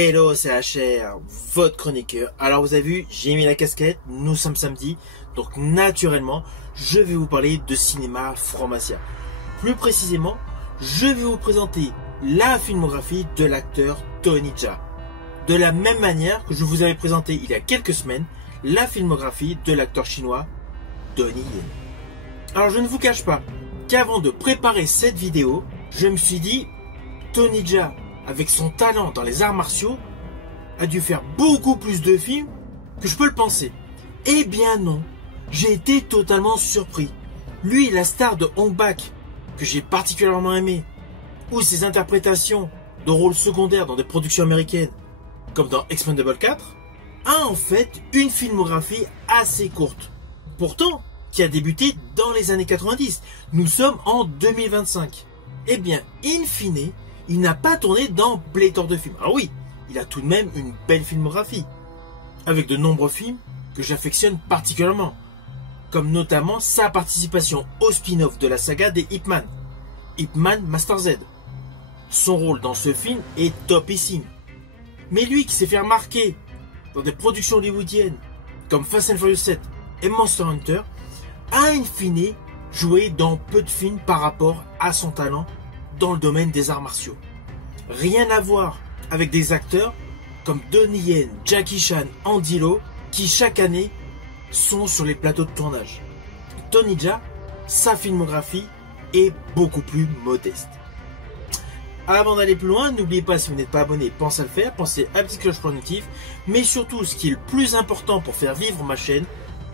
Hello, c'est HR, votre chroniqueur. Alors vous avez vu, j'ai mis la casquette, nous sommes samedi, donc naturellement, je vais vous parler de cinéma franc-maçon. Plus précisément, je vais vous présenter la filmographie de l'acteur Tony Jaa. De la même manière que je vous avais présenté il y a quelques semaines, la filmographie de l'acteur chinois Donnie Yen. Alors je ne vous cache pas qu'avant de préparer cette vidéo, je me suis dit, Tony Jaa, avec son talent dans les arts martiaux, a dû faire beaucoup plus de films que je peux le penser. Eh bien non, j'ai été totalement surpris. Lui, la star de Hong Bak, que j'ai particulièrement aimé, ou ses interprétations de rôles secondaires dans des productions américaines, comme dans Expendable 4, a en fait une filmographie assez courte. Pourtant, qui a débuté dans les années 90. Nous sommes en 2025. Eh bien, in fine, il n'a pas tourné dans pléthore de films. Alors oui, il a tout de même une belle filmographie, avec de nombreux films que j'affectionne particulièrement, comme notamment sa participation au spin-off de la saga des Ip Man, Ip Man Master Z. Son rôle dans ce film est topissime. Mais lui qui s'est fait remarquer dans des productions hollywoodiennes comme Fast and Furious 7 et Monster Hunter, a in fine joué dans peu de films par rapport à son talent dans le domaine des arts martiaux. Rien à voir avec des acteurs comme Donnie Yen, Jackie Chan, Andy Lau, qui chaque année sont sur les plateaux de tournage. Tony Jaa, sa filmographie est beaucoup plus modeste. Avant d'aller plus loin, n'oubliez pas, si vous n'êtes pas abonné, pensez à le faire, pensez à la petite cloche pour notif, mais surtout, ce qui est le plus important pour faire vivre ma chaîne,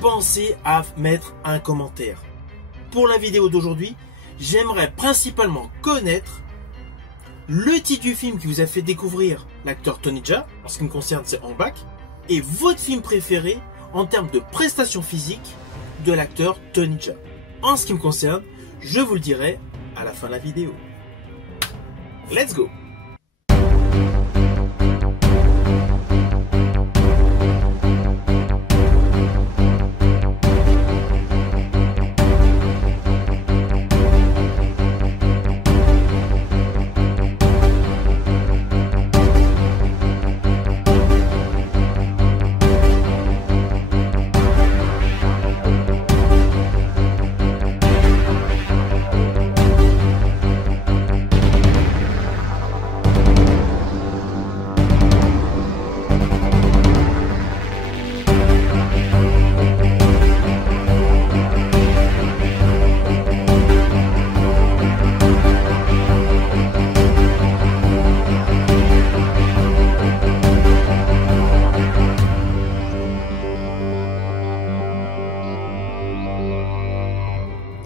pensez à mettre un commentaire. Pour la vidéo d'aujourd'hui, j'aimerais principalement connaître le titre du film qui vous a fait découvrir l'acteur Tony Jaa, en ce qui me concerne c'est Hong Bak, et votre film préféré en termes de prestations physiques de l'acteur Tony Jaa. En ce qui me concerne, je vous le dirai à la fin de la vidéo. Let's go!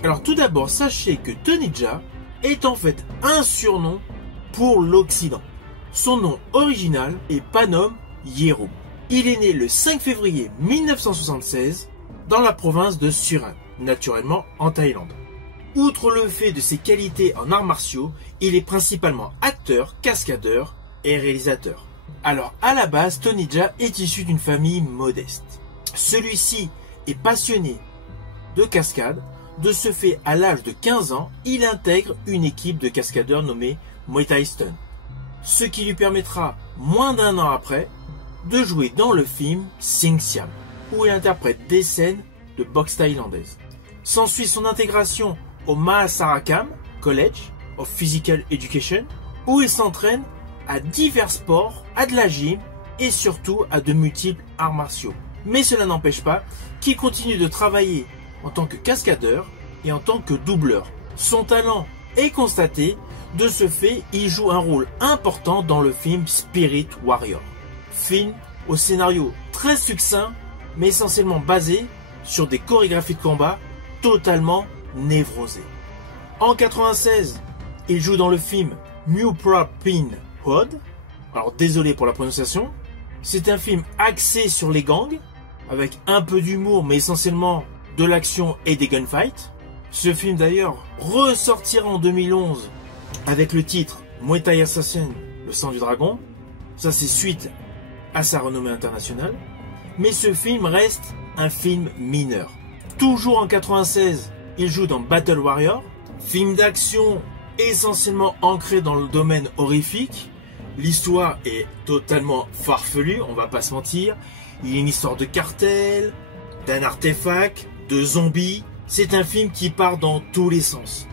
Alors tout d'abord, sachez que Tony Jaa est en fait un surnom pour l'Occident. Son nom original est Panom Yero. Il est né le 5 février 1976 dans la province de Surat, naturellement en Thaïlande. Outre le fait de ses qualités en arts martiaux, il est principalement acteur, cascadeur et réalisateur. Alors à la base, Tony Jaa est issu d'une famille modeste. Celui-ci est passionné de cascade. De ce fait, à l'âge de 15 ans, il intègre une équipe de cascadeurs nommée Muay Thai Stun, ce qui lui permettra, moins d'un an après, de jouer dans le film Sing Siam, où il interprète des scènes de boxe thaïlandaise. S'ensuit son intégration au Mahasarakam College of Physical Education, où il s'entraîne à divers sports, à de la gym et surtout à de multiples arts martiaux. Mais cela n'empêche pas qu'il continue de travailler en tant que cascadeur et en tant que doubleur. Son talent est constaté, de ce fait, il joue un rôle important dans le film Spirit Warrior. Film au scénario très succinct, mais essentiellement basé sur des chorégraphies de combat totalement névrosées. En 96, il joue dans le film Mew Pra Pin Hod. Alors désolé pour la prononciation. C'est un film axé sur les gangs, avec un peu d'humour, mais essentiellement de l'action et des gunfights. Ce film d'ailleurs ressortira en 2011 avec le titre Muay Thai Assassin, le sang du dragon. Ça c'est suite à sa renommée internationale. Mais ce film reste un film mineur. Toujours en 96, il joue dans Battle Warrior, film d'action essentiellement ancré dans le domaine horrifique, L'histoire est totalement farfelue, on va pas se mentir. Il y a une histoire de cartel, d'un artefact, de zombies. C'est un film qui part dans tous les sens.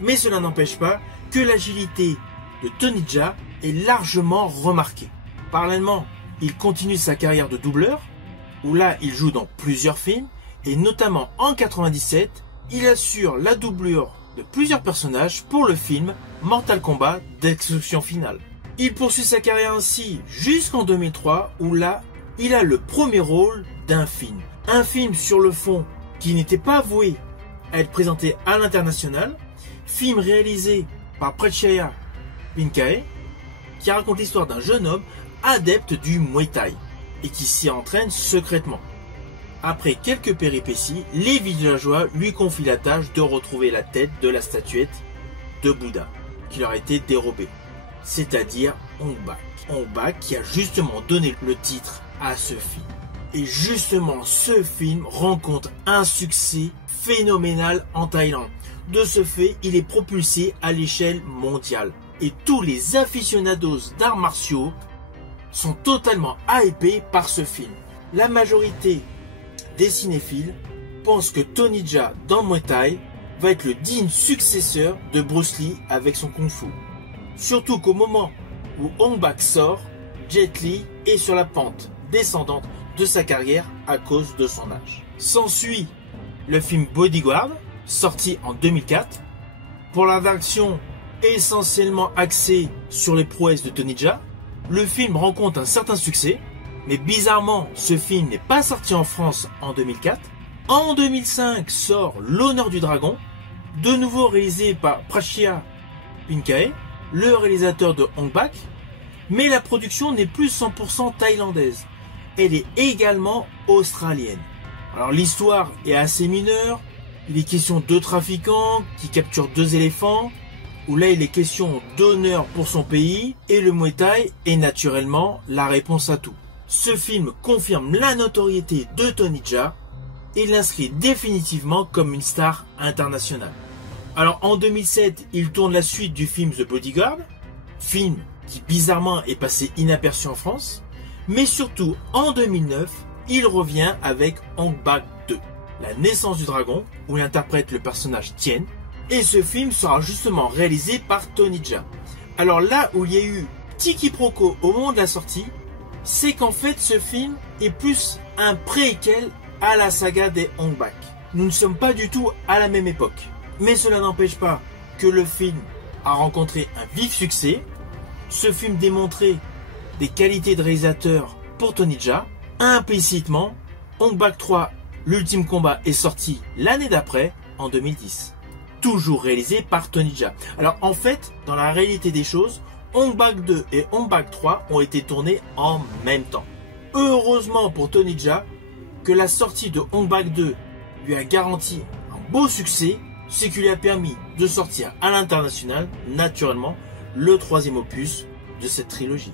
Mais cela n'empêche pas que l'agilité de Tony Jaa est largement remarquée. Parallèlement, il continue sa carrière de doubleur, où là il joue dans plusieurs films, et notamment en 97, il assure la doublure de plusieurs personnages pour le film Mortal Kombat Destruction Finale. Il poursuit sa carrière ainsi jusqu'en 2003, où là il a le premier rôle d'un film. Un film sur le fond qui n'était pas voué à être présenté à l'international, film réalisé par Prachaya Pinkae, qui raconte l'histoire d'un jeune homme adepte du Muay Thai et qui s'y entraîne secrètement. Après quelques péripéties, les villageois lui confient la tâche de retrouver la tête de la statuette de Bouddha qui leur a été dérobée, c'est-à-dire Ong Bak. Ong Bak qui a justement donné le titre à ce film. Et justement, ce film rencontre un succès phénoménal en Thaïlande. De ce fait, il est propulsé à l'échelle mondiale. Et tous les aficionados d'arts martiaux sont totalement hypés par ce film. La majorité des cinéphiles pensent que Tony Jaa dans Muay Thai va être le digne successeur de Bruce Lee avec son Kung Fu. Surtout qu'au moment où Ong Bak sort, Jet Li est sur la pente descendante de sa carrière à cause de son âge. S'ensuit le film Bodyguard, sorti en 2004, pour la version essentiellement axée sur les prouesses de Tony Jaa. Le film rencontre un certain succès, mais bizarrement, ce film n'est pas sorti en France en 2004. En 2005 sort L'Honneur du Dragon, de nouveau réalisé par Prachaya Pinkae, le réalisateur de Ong Bak, mais la production n'est plus 100% thaïlandaise. Elle est également australienne. Alors l'histoire est assez mineure, il est question de trafiquants qui capturent 2 éléphants, où là il est question d'honneur pour son pays, et le Muay Thai est naturellement la réponse à tout. Ce film confirme la notoriété de Tony Jaa et l'inscrit définitivement comme une star internationale. Alors en 2007, il tourne la suite du film The Bodyguard, film qui bizarrement est passé inaperçu en France, mais surtout en 2009, il revient avec Ong Bak 2, la naissance du dragon, où il interprète le personnage Tien, et ce film sera justement réalisé par Tony Jaa. Alors là où il y a eu petit quiproquo au moment de la sortie, c'est qu'en fait ce film est plus un préquel à la saga des Ong Bak. Nous ne sommes pas du tout à la même époque. Mais cela n'empêche pas que le film a rencontré un vif succès. Ce film démontrait des qualités de réalisateur pour Tony Jaa. Implicitement, Ong Bak 3, l'ultime combat, est sorti l'année d'après, en 2010. Toujours réalisé par Tony Jaa. Alors en fait, dans la réalité des choses, Ong Bak 2 et Ong Bak 3 ont été tournés en même temps. Heureusement pour Tony Jaa que la sortie de Ong Bak 2 lui a garanti un beau succès, ce qui lui a permis de sortir à l'international, naturellement, le 3e opus de cette trilogie.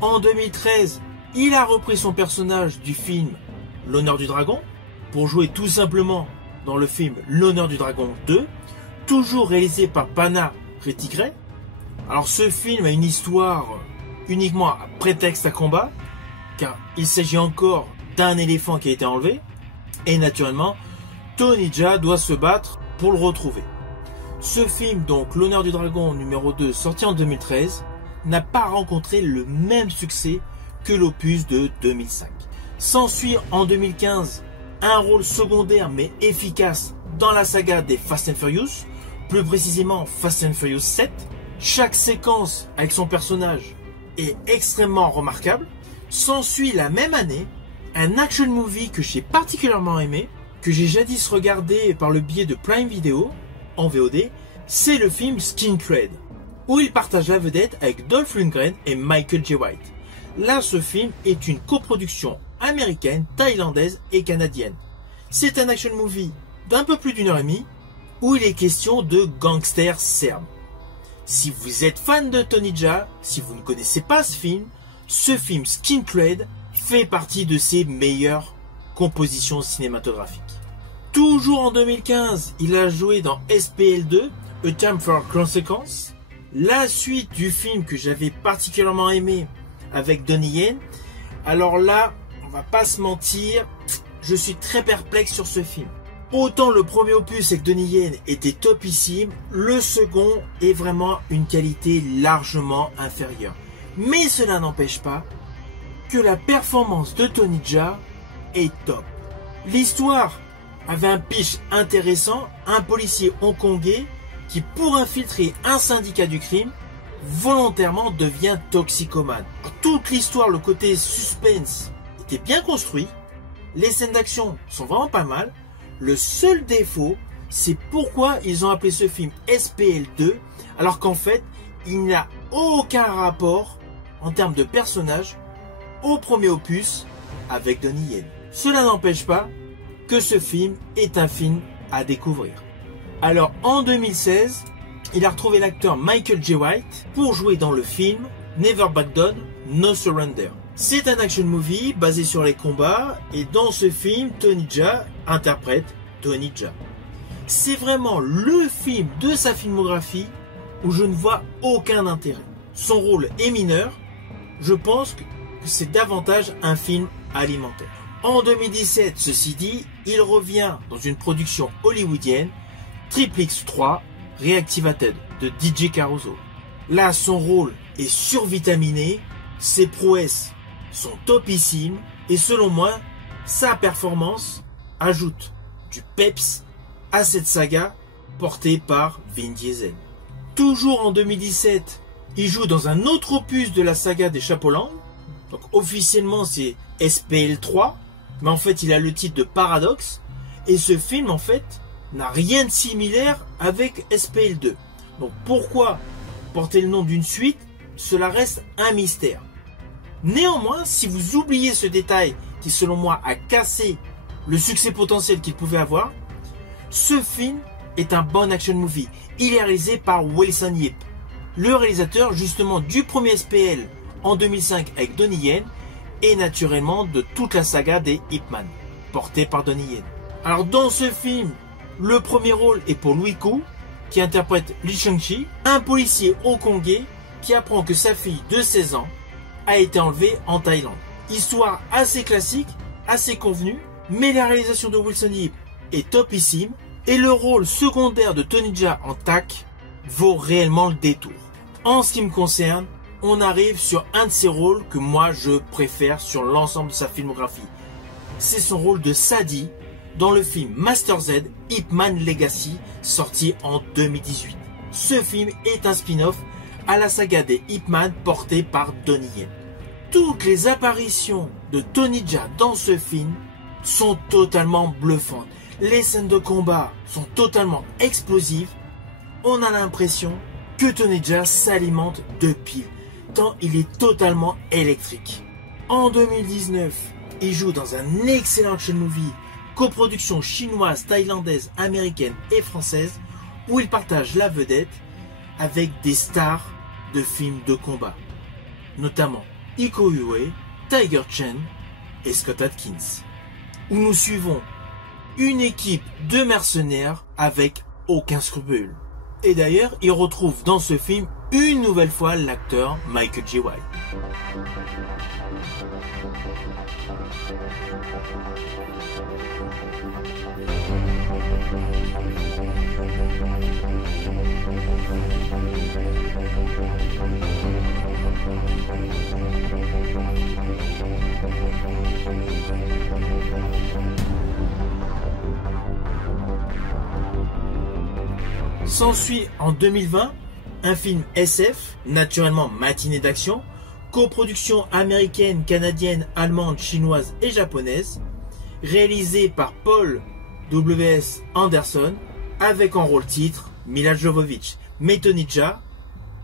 En 2013, il a repris son personnage du film L'Honneur du Dragon pour jouer tout simplement dans le film L'Honneur du Dragon 2, toujours réalisé par Pana Retigre. Alors ce film a une histoire uniquement à prétexte à combat, car il s'agit encore d'un éléphant qui a été enlevé, et naturellement, Tony Jaa doit se battre pour le retrouver. Ce film, donc L'Honneur du Dragon numéro 2, sorti en 2013, n'a pas rencontré le même succès que l'opus de 2005. S'ensuit en 2015 un rôle secondaire mais efficace dans la saga des Fast and Furious, plus précisément Fast and Furious 7. Chaque séquence avec son personnage est extrêmement remarquable. S'ensuit la même année un action movie que j'ai particulièrement aimé, que j'ai jadis regardé par le biais de Prime Video en VOD, c'est le film Skin Trade, où il partage la vedette avec Dolph Lundgren et Michael J. White. Là, ce film est une coproduction américaine, thaïlandaise et canadienne. C'est un action movie d'un peu plus d'1h30 où il est question de gangsters serbes. Si vous êtes fan de Tony Jaa, si vous ne connaissez pas ce film Skin Trade fait partie de ses meilleures compositions cinématographiques. Toujours en 2015, il a joué dans SPL2, A Time for Consequence, La suite du film que j'avais particulièrement aimé avec Donnie Yen, alors là, on va pas se mentir, je suis très perplexe sur ce film. Autant le premier opus avec Donnie Yen était topissime, le second est vraiment une qualité largement inférieure. Mais cela n'empêche pas que la performance de Tony Jaa est top. L'histoire avait un pitch intéressant, un policier hongkongais qui, pour infiltrer un syndicat du crime, volontairement devient toxicomane. Toute l'histoire, le côté suspense, était bien construit. Les scènes d'action sont vraiment pas mal. Le seul défaut, c'est pourquoi ils ont appelé ce film SPL2, alors qu'en fait, il n'y a aucun rapport en termes de personnage au premier opus avec Donnie Yen. Cela n'empêche pas que ce film est un film à découvrir. Alors en 2016, il a retrouvé l'acteur Michael Jai White pour jouer dans le film Never Back Down, No Surrender. C'est un action movie basé sur les combats et dans ce film, Tony Jaa interprète Tony Jaa. C'est vraiment le film de sa filmographie où je ne vois aucun intérêt. Son rôle est mineur, je pense que c'est davantage un film alimentaire. En 2017, ceci dit, il revient dans une production hollywoodienne, Triple X3 Reactivated de DJ Caruso. Là, son rôle est survitaminé, ses prouesses sont topissimes et selon moi, sa performance ajoute du peps à cette saga portée par Vin Diesel. Toujours en 2017, il joue dans un autre opus de la saga des Chapeaux-Lang. Donc officiellement c'est SPL3, mais en fait il a le titre de Paradox. Et ce film en fait n'a rien de similaire avec SPL2. Donc pourquoi porter le nom d'une suite, cela reste un mystère. Néanmoins, si vous oubliez ce détail qui selon moi a cassé le succès potentiel qu'il pouvait avoir, ce film est un bon action movie. Il est réalisé par Wilson Yip, le réalisateur justement du premier SPL en 2005 avec Donnie Yen et naturellement de toute la saga des Ip Man, portée par Donnie Yen. Alors dans ce film, le premier rôle est pour Louis Koo, qui interprète Lee Chung-chi, un policier hongkongais qui apprend que sa fille de 16 ans a été enlevée en Thaïlande. Histoire assez classique, assez convenue, mais la réalisation de Wilson Yip est topissime et le rôle secondaire de Tony Jaa en TAC vaut réellement le détour. En ce qui me concerne, on arrive sur un de ses rôles que moi je préfère sur l'ensemble de sa filmographie. C'est son rôle de Sadi dans le film Master Z Ip Man Legacy sorti en 2018. Ce film est un spin-off à la saga des Ip Man portée par Donnie Yen. Toutes les apparitions de Tony Jaa dans ce film sont totalement bluffantes. Les scènes de combat sont totalement explosives. On a l'impression que Tony Jaa s'alimente de piles, tant il est totalement électrique. En 2019, il joue dans un excellent action movie, coproduction chinoise, thaïlandaise, américaine et française, où il partage la vedette avec des stars de films de combat, notamment Iko Uwais, Tiger Chen et Scott Adkins, où nous suivons une équipe de mercenaires avec aucun scrupule. Et d'ailleurs, il retrouve dans ce film une nouvelle fois l'acteur Michael Jai White. S'ensuit en 2020 un film SF, naturellement matinée d'action, coproduction américaine, canadienne, allemande, chinoise et japonaise, réalisé par Paul W.S. Anderson, avec en rôle titre Milla Jovovich. Mais Tony Jaa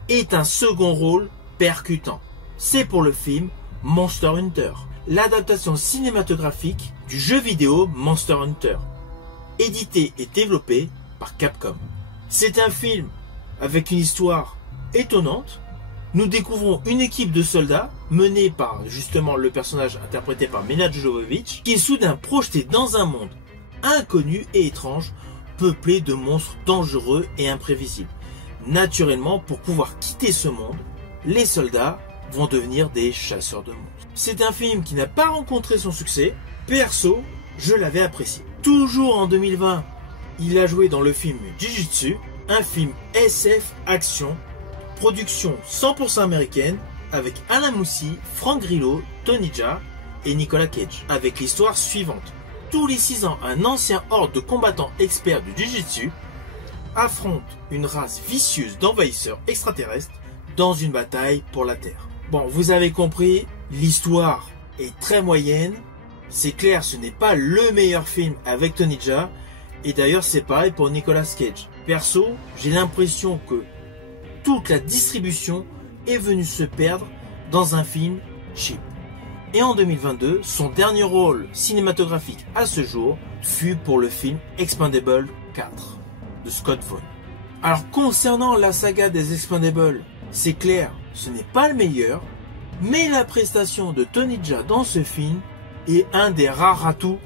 est un second rôle percutant. C'est pour le film Monster Hunter, l'adaptation cinématographique du jeu vidéo Monster Hunter, édité et développé par Capcom. C'est un film avec une histoire étonnante. Nous découvrons une équipe de soldats menée par justement le personnage interprété par Milla Jovovich qui est soudain projeté dans un monde inconnu et étrange peuplé de monstres dangereux et imprévisibles. Naturellement, pour pouvoir quitter ce monde, les soldats vont devenir des chasseurs de monstres. C'est un film qui n'a pas rencontré son succès. Perso, je l'avais apprécié. Toujours en 2020, il a joué dans le film Jujutsu, un film SF action, production 100% américaine, avec Alain Moussi, Franck Grillo, Tony Jaa et Nicolas Cage, avec l'histoire suivante. Tous les 6 ans, un ancien horde de combattants experts du Jujutsu affronte une race vicieuse d'envahisseurs extraterrestres dans une bataille pour la Terre. Bon, vous avez compris, l'histoire est très moyenne. C'est clair, ce n'est pas le meilleur film avec Tony Jaa. Et d'ailleurs, c'est pareil pour Nicolas Cage. Perso, j'ai l'impression que toute la distribution est venue se perdre dans un film cheap. Et en 2022, son dernier rôle cinématographique à ce jour fut pour le film Expendables 4 de Scott Vaughn. Alors concernant la saga des Expendables, c'est clair, ce n'est pas le meilleur, mais la prestation de Tony Jaa dans ce film est un des rares atouts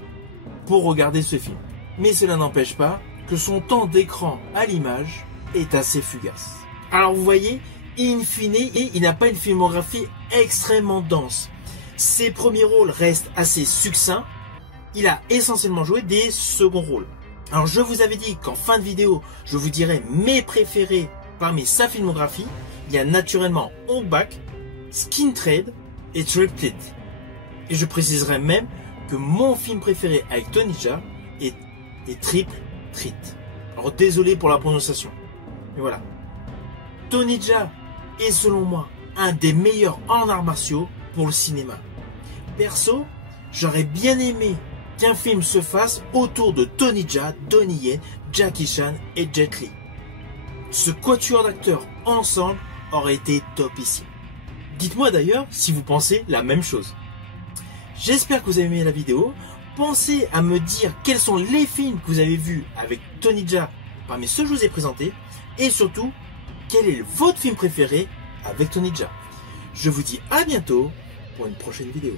pour regarder ce film. Mais cela n'empêche pas que son temps d'écran à l'image est assez fugace. Alors vous voyez, in fine, il n'a pas une filmographie extrêmement dense. Ses premiers rôles restent assez succincts. Il a essentiellement joué des seconds rôles. Alors je vous avais dit qu'en fin de vidéo, je vous dirais mes préférés parmi sa filmographie. Il y a naturellement On Back, Skin Trade et Triplet. Et je préciserai même que mon film préféré avec Tony Jaa est Triple Treat. Alors désolé pour la prononciation. Mais voilà. Tony Jaa est selon moi un des meilleurs en arts martiaux pour le cinéma. Perso, j'aurais bien aimé qu'un film se fasse autour de Tony Jaa, Donnie Yen, Jackie Chan et Jet Li. Ce quatuor d'acteurs ensemble aurait été topissime. Dites-moi d'ailleurs si vous pensez la même chose. J'espère que vous avez aimé la vidéo. Pensez à me dire quels sont les films que vous avez vus avec Tony Jaa parmi ceux que je vous ai présentés. Et surtout, quel est votre film préféré avec Tony Jaa. Je vous dis à bientôt pour une prochaine vidéo.